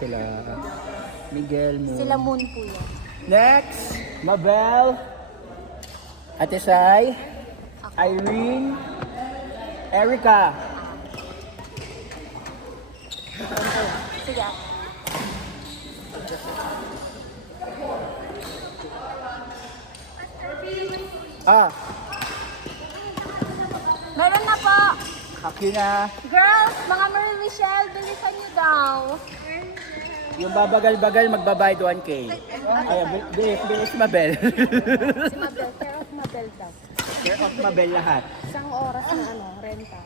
sila Miguel, Moon. Sila Moon po yan. Next, Mabel, Ate Sai, Irene, Erica. Sige. Meron na po. Happy na. Girls, mga Mary Michelle, bilisan niyo daw. Yung babagal-bagal magbabayad 1K. Ay, bilis Mabel. Si Mabel, care of Mabel daw. Care of Mabel lahat. Isang oras na renta.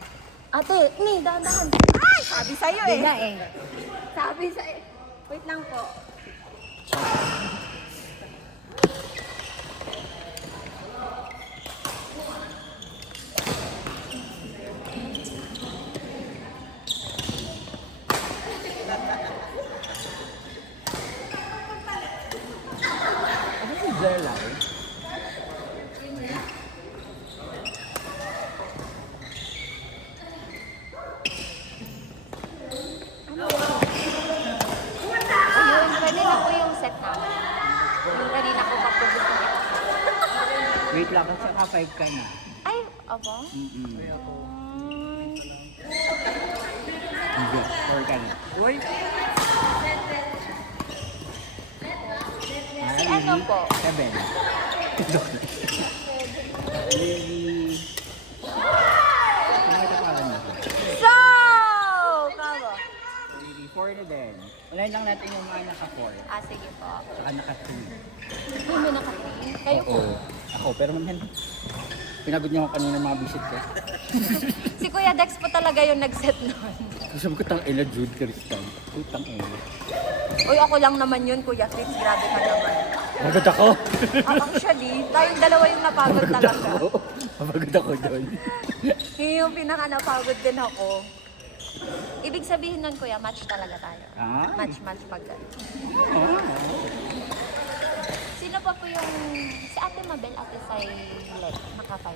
Ate, ni, dahan-dahan. Ay, sabi sa'yo eh. Hindi eh. Sabi sa'yo. Wait lang po. Ano yung Zella? Ayun, kanina po yung set namin. Yung kanina ko papubusin. Wait lang, kasi ka 5 ka na. Ay, aba? Hindi, 4 ka na. Uy! Si ano po? 7. Lily. Ano ito pa rin natin? So! Kamo? Lily, 4 na din. Unahin lang natin yung mga naka-4. Ah, sige po. Saka naka-3. Ay, may nakatingin. Kayo po. Oo. Ako, pero man, pinagod niyo ako kanina mga visit ko. Si Kuya Dex po talaga yung nag-set nun. Sabi ko, tang-ina, Jude Cristal. Uy, tang-ina. Uy, ako lang naman yun, Kuya Fritz. Grabe ka naman. Pagod ako. Actually, tayong dalawa yung napagod talaga. Mapagod ako doon. Yun yung pinaka-napagod din ako. Ibig sabihin nun, Kuya, match talaga tayo. Ah? Match pag gano'n. Sino pa po yung... Si Ate Mabel, Ate Silent, naka-5.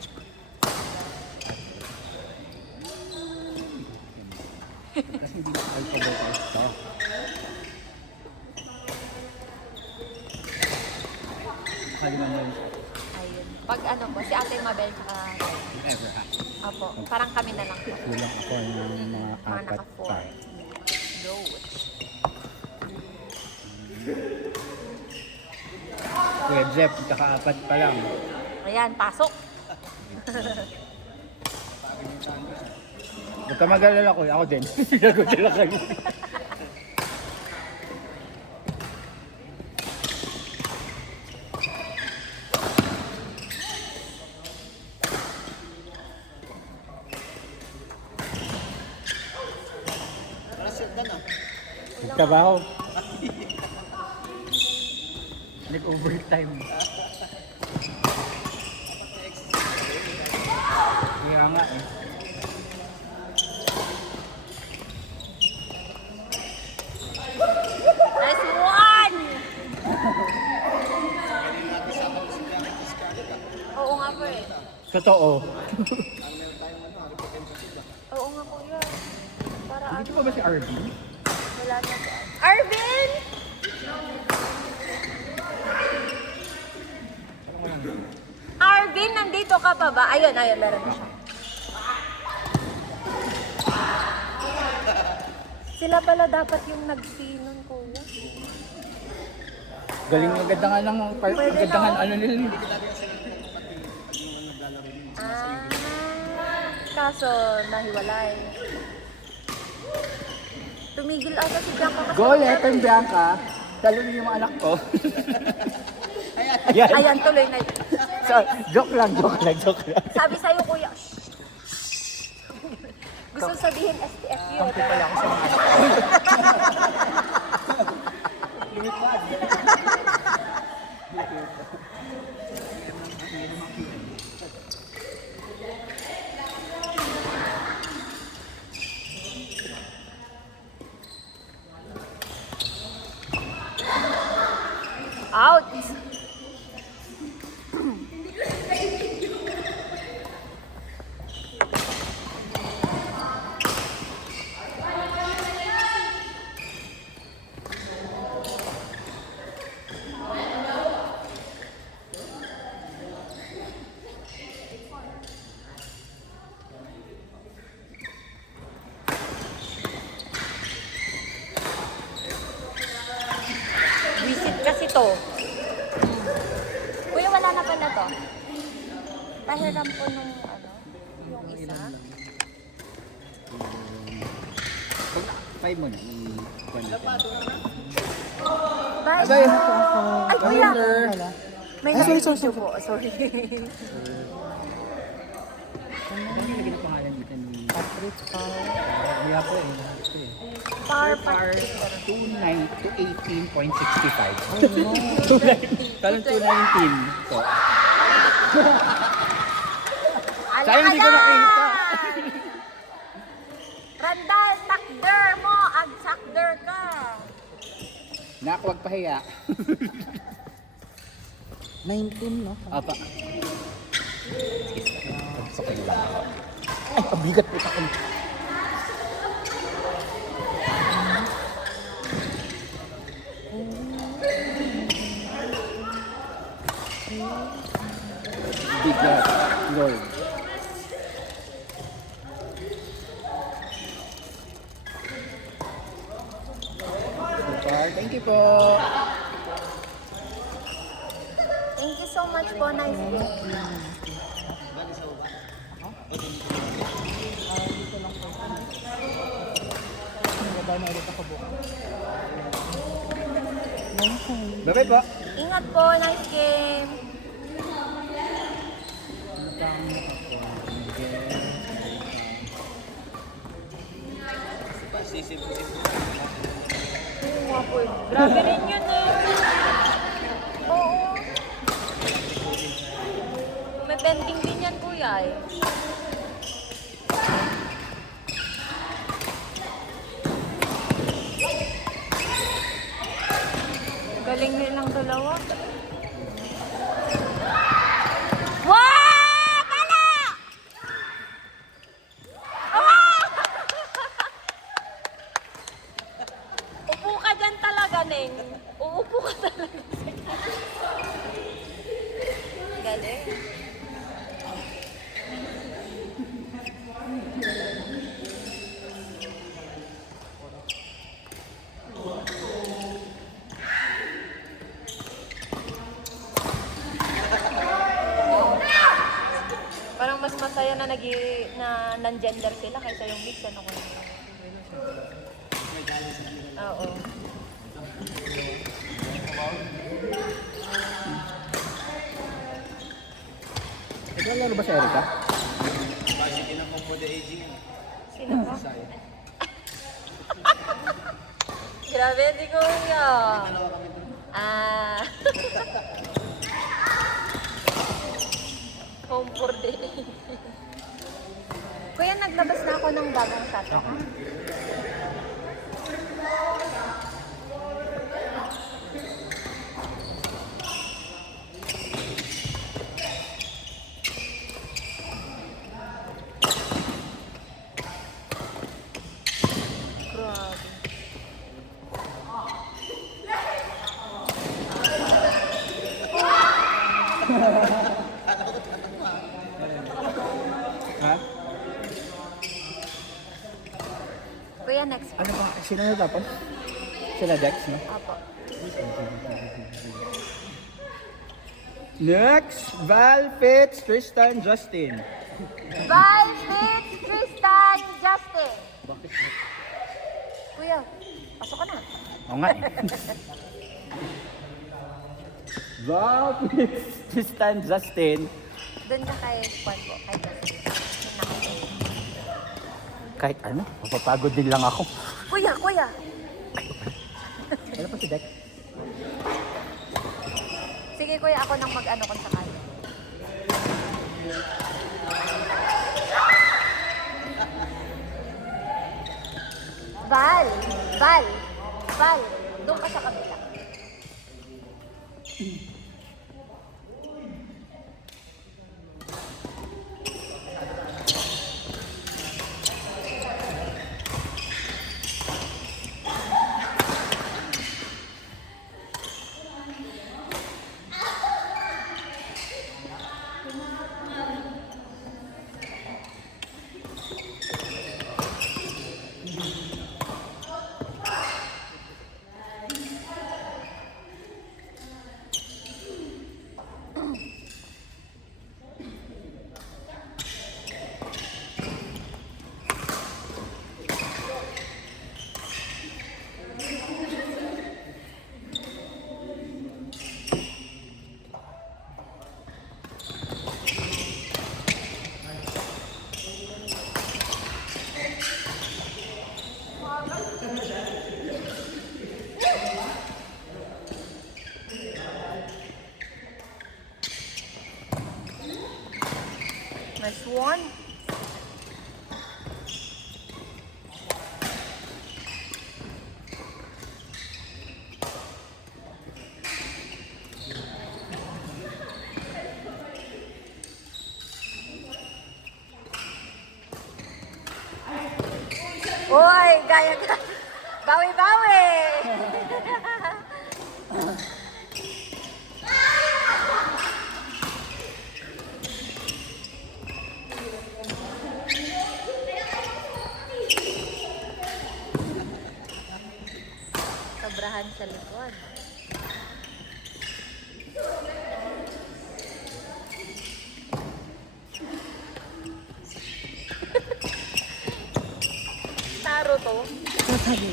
Kasi hindi ko alphabet ito. Nakaliman mo yun. Ayun. Pag ano po, si Ate Mabel, tsaka... Ever ha. Opo, parang kami na lang po. Kulang ako ng mga Mga apat naka-4. pa. Go. Kuya Jeff, kaka-apat pa lang. Ayan, pasok. Huwag ka mag-alala ko, ako din. Sinagot nila kayo. Trabaho. Nag-overtime. Kaya nga eh. Nice one! Oo nga po eh. Totoo. Oo nga po yun. Para Hindi pa ba si RB? wala na po. Arvin! Arvin, nandito ka pa ba? Ayun, meron na siya. Sila pala dapat yung nagsinon, kuya. Galing ng ganda nga ng ganda nga ano nila. Ah, kaso nahiwalay. Tumigil ata si Bianca kasi. Go, Leton Bianca. Talo niyo yung mga anak ko. Ayan. Ayan, tuloy na. So, joke lang. Sabi sa'yo, kuya. Shh. Gusto sabihin STFU. Kampi pala ako sa mga anak ko. Out! Pahiram po nung ano, yung isa. Pag 5 mo na, Bye! Bye! Ay, kuya! sir. May sorry, video po. Sorry. Ano yung lagyan ng pangalan dito ni Patrick Power? Kaya po eh. Power Power Patrick. 29 to 18.65. Talong 219. So, sayang di ko nakita. Randall, takder mo! Ag-sakder ka! Nak, huwag pahiya. 19, no? Apa. Sa kanila. Ay, pabigat po sa kanila. Bigat, Lord. Super, thank you po. Thank you so much po. Nice day. Bye-bye po. Ingat po. Nice game. Grabe rin yun eh. Oo. May bending din yan kuya eh. Galing nilang dalawa. Wow! Kala! Ah! Upo ka dyan talaga, Neng. Uupo ka talaga. Galing. Parang mas masaya na non-gender sila kaysa yung mix. Ano ko yun? Oo. Naglalaro ba si Erica? Sino ba? Grabe, di ko yun. Ah. Home for the Kuya, naglabas na ako ng bagong sato, ha? Grabe. Ha? Kuya, next pa. Ano ba? Sino na tapos? Sila Dex, no? Apo. Next, Val, Fitz, Tristan, Justin. Val, Fitz, Tristan, Justin. Bakit? Kuya, pasok ka na. Oo nga eh. Val, Fitz, Tristan, Justin. Doon ka kay Juan po, kay Justin. Kahit ano, mapapagod din lang ako. Kuya, kuya. Wala pa si Dex. Sige kuya, ako nang mag-ano kung sakali. Val! Val! Val! Doon ka sa kabila. Nice one. Uy, gaya ka. Bawi-bawi. Sobrahan sa likod. Taro to. Sasabi.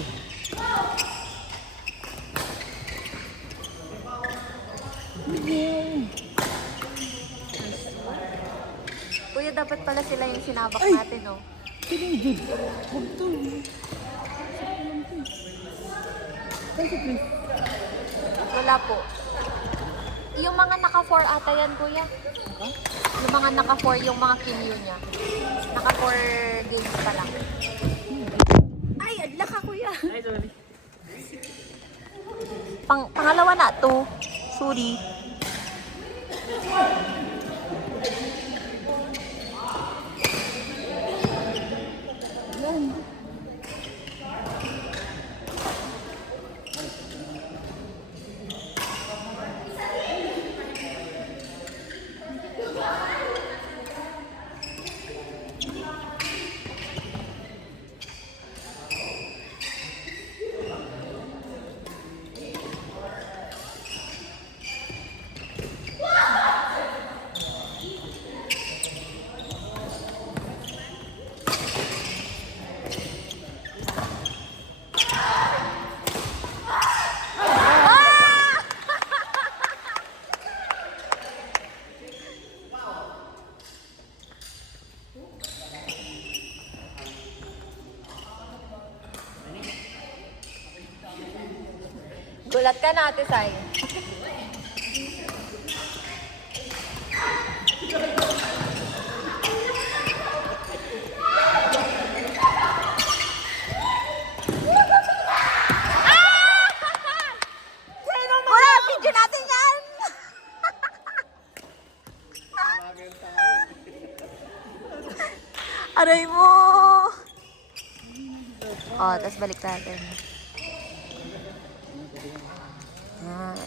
Kuya, dapat pala sila yung sinabak natin, no? Pinindid. Huwag to. Kasi please. Wala po. Yung mga naka-4 ata yan, kuya. Yung mga naka-4, yung mga kinyo niya. Naka-4 games pa lang. Ay, adla ka, kuya. Ay, sorry. Pangalawa na to. Sorry. Gulat ka na, Ate Sai. Wala, video natin yan! Aray mo! Oh, tapos balik natin. Yan.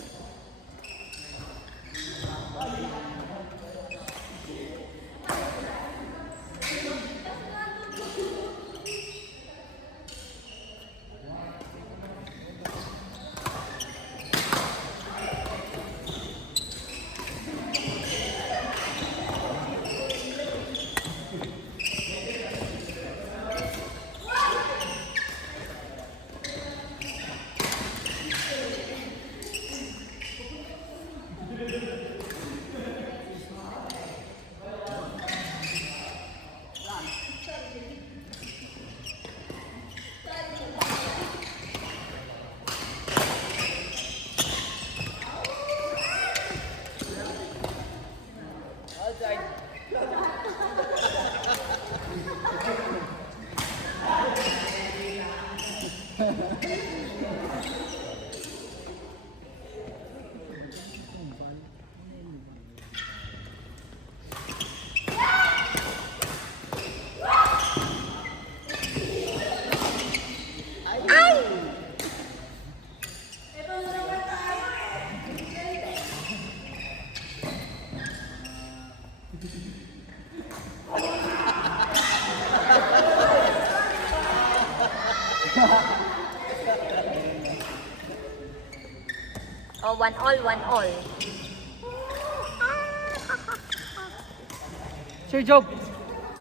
Oh, 1-1, 1-1. Sir Job.